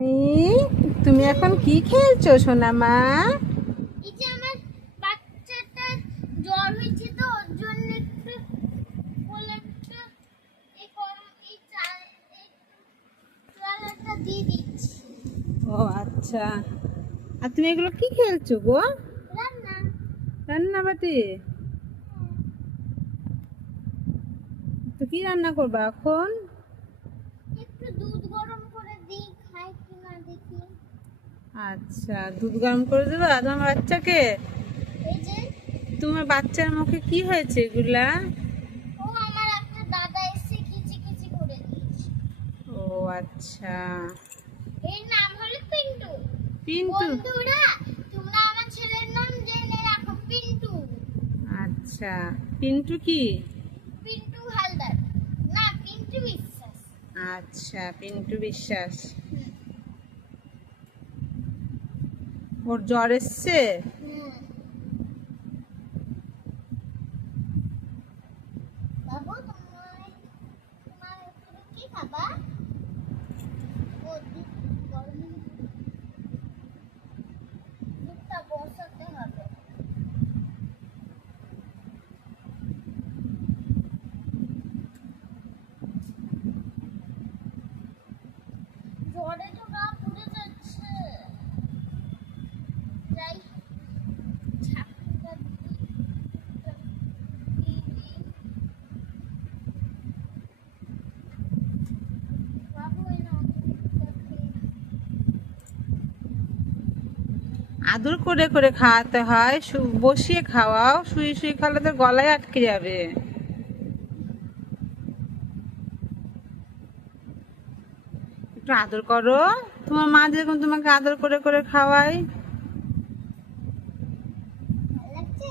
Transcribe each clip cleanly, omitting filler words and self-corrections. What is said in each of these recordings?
এই, তুমি এখন কি খেলছো সোনা মা? এই যে আমার বাচ্চাটার জ্বর হয়েছে তো ওর জন্য একটু বলে একটু এই গরম এই চালটা দিয়ে দিচ্ছি। ও আচ্ছা। আর তুমি এগুলো কি খেলছো গো? রান্না। রান্না বাটি? তো কি রান্না করবা এখন? একটু দুধ গরম করে দিই, খাই কিনা দেখি। আচ্ছা, দুধ গরম করে দেবা তোমার বাচ্চাকে? এই যে তোমার বাচ্চার মুখে কি হয়েছে এগুলা? ও আমার একটা দাদা এসে কিচি কিচি করে দিয়েছে। ও আচ্ছা। এর নাম হলো পিন্টু। পিন্টু? বন্ধুরা, তোমরা আমার ছেলের নাম জেনে রাখো, পিন্টু। আচ্ছা, পিন্টু কি? পিন্টু হালদার, না পিন্টু বিশ্বাস। আচ্ছা, পিন্টু বিশ্বাস। ওর জ্বর এসছে? বাবু, তোমার তুমি কি খাবা? ও দুধ গরম, দুধটা বসাতে হবে। জ্বরে তো গা পুড়ে যাচ্ছে। যাই, ছাকনিটা দিয়ে দিই। বাবু, এই নাও দুধটা খেয়ে নাও। আদর করে করে খাওয়াতে হয়, বসিয়ে খাওয়াও, শুয়ে শুয়ে খাওয়ালে তো গলায় আটকে যাবে। একটু আদর করো, তোমার মা যেরকম তোমাকে আদর করে করে খাওয়ায়। ভালো লাগছে?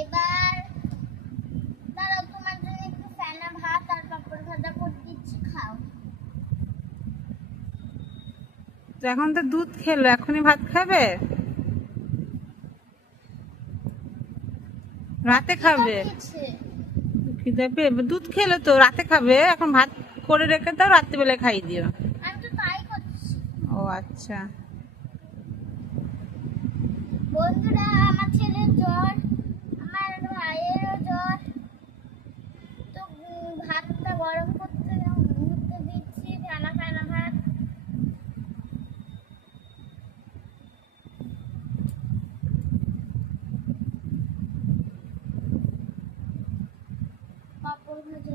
এবার দাঁড়াও, তোমার জন্য একটু ফেনা ভাত আর পাপড় ভাজা করে দিচ্ছি, খাও। তো এখন তো দুধ খেলো, এখনই ভাত খাবে? রাতে খাবে? দিয়েছে। খিদে পেয়ে দুধ খেলো তো, রাতে খাবে, এখন ভাত করে রেখে দাও, রাত্রিবেলায় খাইয়ে দিও। আমি তো তাই করছি। ও আচ্ছা। বন্ধুরা, আমার ছেলের জ্বর, আমার ভাইয়েরও জ্বর, তো ভাতটা গরম করতে মুহূর্তে দিচ্ছি, ফেনা ফেনা ভাত। পাপড় ভাজা।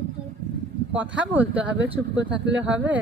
কথা বলতে হবে, চুপ করে থাকলে হবে?